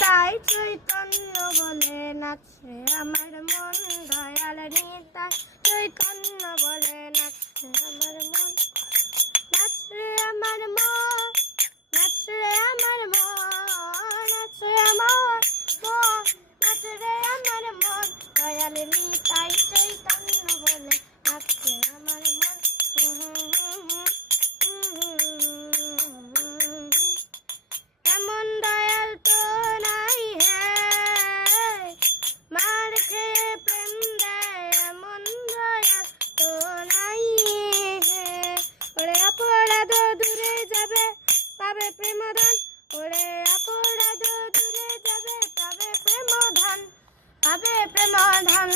নিতাই চৈতন্য বলে নাচে আমার মন, দয়াল নিতাই চৈতন্য বলে নাচে আমার মন, নাচে আমার মন, নাচে আমার মন, নাচে আমার মন, নাচে আমার মন, দয়াল নিতাই চৈতন্য বলে নাচে আমার মন। এমন দয়াল তো নাই হে, মার খেয়ে প্রেম দেয়, এমন দয়াল তো নাই হে। ওরে অপরাধ দূরে যাবে পাবে প্রেমধন, ওরে অপরাধ দূরে যাবে পাবে প্রেমধন, পাবে প্রেমধন,